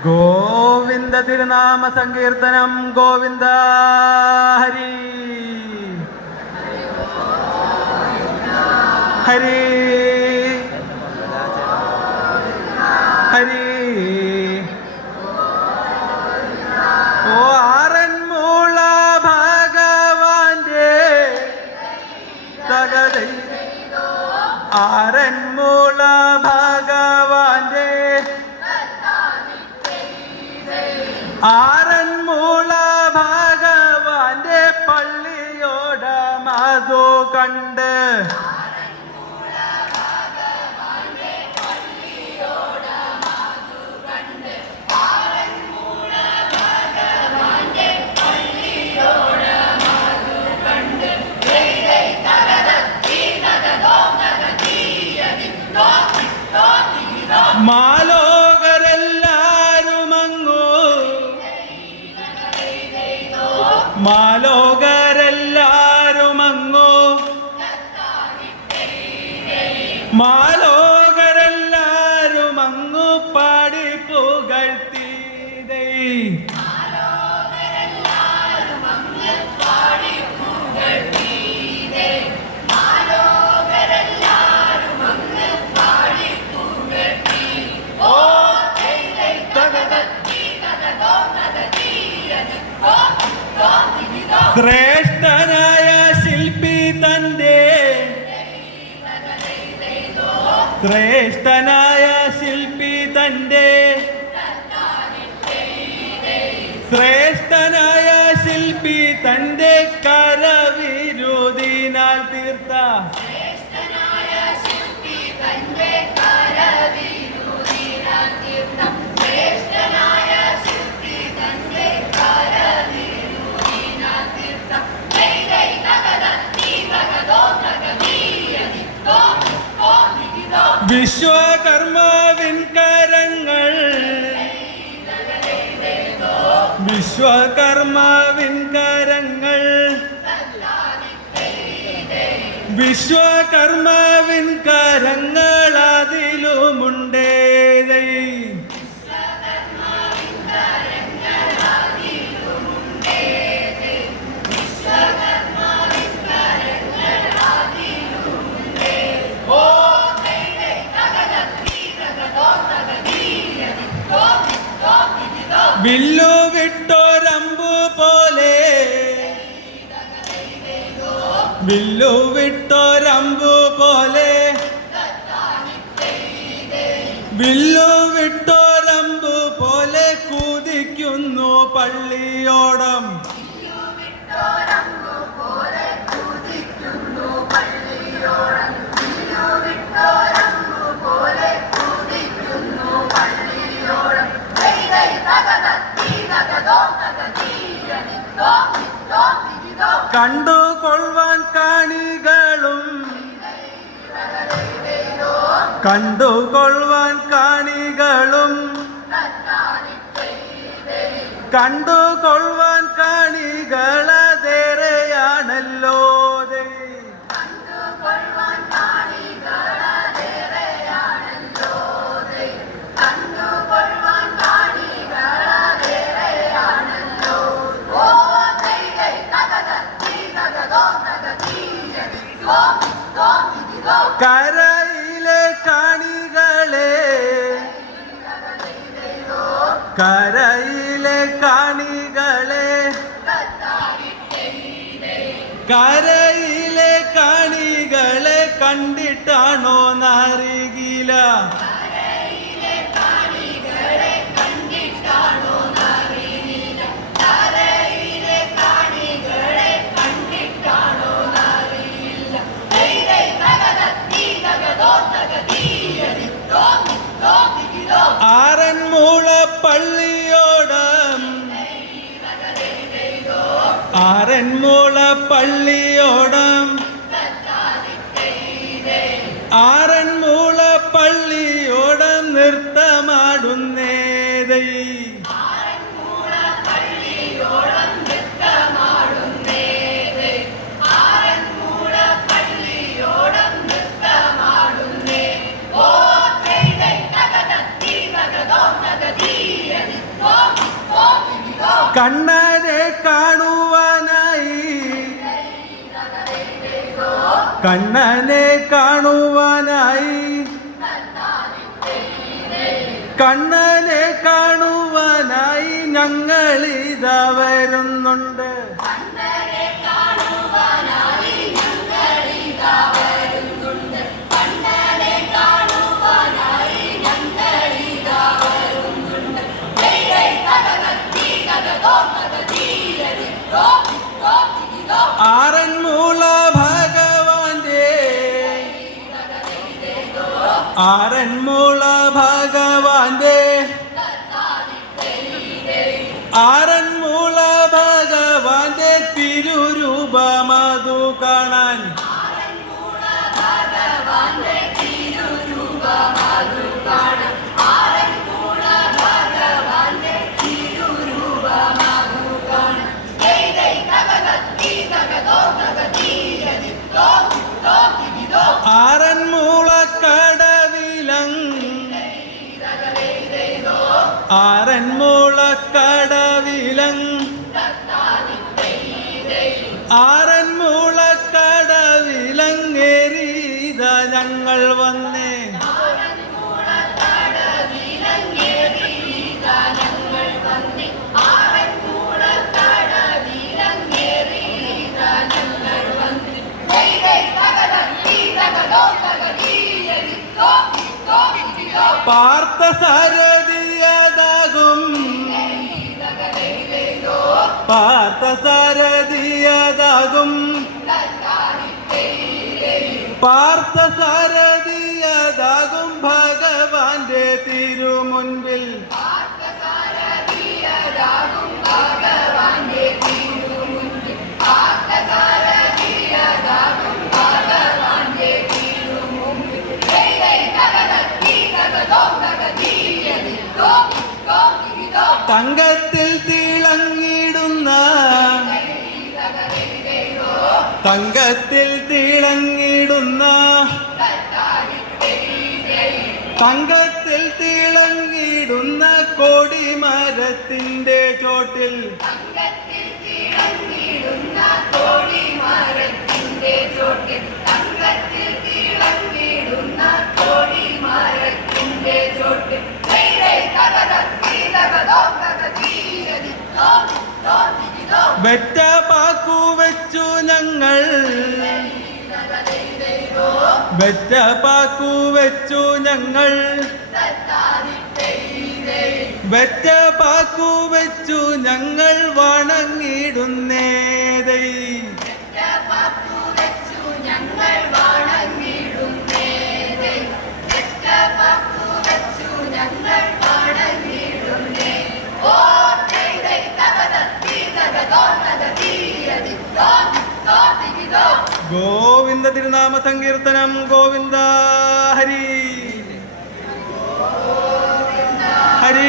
ഗോവിന്ദ തിരുനാമ സങ്കീർത്തനം. ഗോവിന്ദ ഹരി ഹരി ഹരി. ഓ ആറന്മുള ഭഗവാന്റെ തകതൈ, ആറന്മുള ഭഗവാന്റെ, ആറന്മുള ഭഗവാന്റെ പള്ളിയോടം അതു കണ്ട്, മാലോകരെല്ലാരുമങ്ങു, മാലോകരെല്ലാരുമങ്ങു, മാലോകരെല്ലാരുമങ്ങു പാടി പുകഴ്ത്തിയതേ. ശ്രേഷ്ഠനായ ശില്പി തന്റെ, ശ്രേഷ്ഠനായ ശില്പി തന്റെ, ശ്രേഷ്ഠനായ ശില്പി തന്റെ കരവിരുതിനാൽ തീർത്ത, വിശ്വകർമാവിൻ കരങ്ങൾ, വിശ്വകർമാവിൻ കരങ്ങൾ, വിശ്വകർമാവിൻ കരങ്ങൾ അതിലുമുണ്ടേതൈ. വില്ലു വിട്ടോരമ്പു പോലെ, വില്ലു വിട്ടോരമ്പു പോലെ, വില്ലു വിട്ടോരമ്പു പോലെ കുതിക്കുന്നു പള്ളിയോടം. കണ്ടുകൊള്ളുവാൻ കാണികളും, കണ്ടുകൊള്ളുവാൻ കാണികളും, കണ്ടുകൊള്ളുവാൻ കാണികളതേറെയാണല്ലോ. കരയിലെ കാണികളെ, കരയിലെ കാണികളെ, കരയിലെ കാണികളെ കണ്ടിട്ടാണോ നറികില, ആറന്മുള പള്ളിയോടം, ആറന്മുള പള്ളിയോടം, ആറന്മുള പള്ളിയോടം നൃത്തമാടുന്നേതൈ. Thank you. കണ്ണനെ കാണുവാനായി കണ്ണനെ കാണുവാനായി കണ്ണനെ കാണുവാനായി ഞങ്ങളിതാ വരുന്നുണ്ട്. ആറന്മുള ഭഗവാന്റെ ആറന്മുള ഭഗവാന്റെ ആറന്മുള ഭഗവാന്റെ തിരുരൂപമതു കാണാൻ ആറന്മുള കടവിലങ് ആറന്മുള കടവിലങ്ങേറിത ഞങ്ങൾ വന്നേ. പാർത്ഥസാരഥിയതാകും പാർത്ഥസാരഥിയതാകും പാർത്ഥസാരഥിയതാകും ഭഗവാന്റെ തിരുമുൻപിൽ തങ്കത്തിൽ തിളങ്ങിടുന്ന തങ്കത്തിൽ തിളങ്ങിടുന്ന തങ്കത്തിൽ തിളങ്ങിടുന്ന കൊടിമരത്തിന്റെ ചോട്ടിൽ വെറ്റ പാക്കു വെച്ചു ഞങ്ങൾ വെറ്റ പാക്കു വെച്ചു ഞങ്ങൾ വെറ്റ പാക്കു വെച്ചു ഞങ്ങൾ വണങ്ങിടുന്നേതൈ ഗോവിന്ദ തിരുനാമ സങ്കീർത്തനം. ഗോവിന്ദ ഹരി ഹരി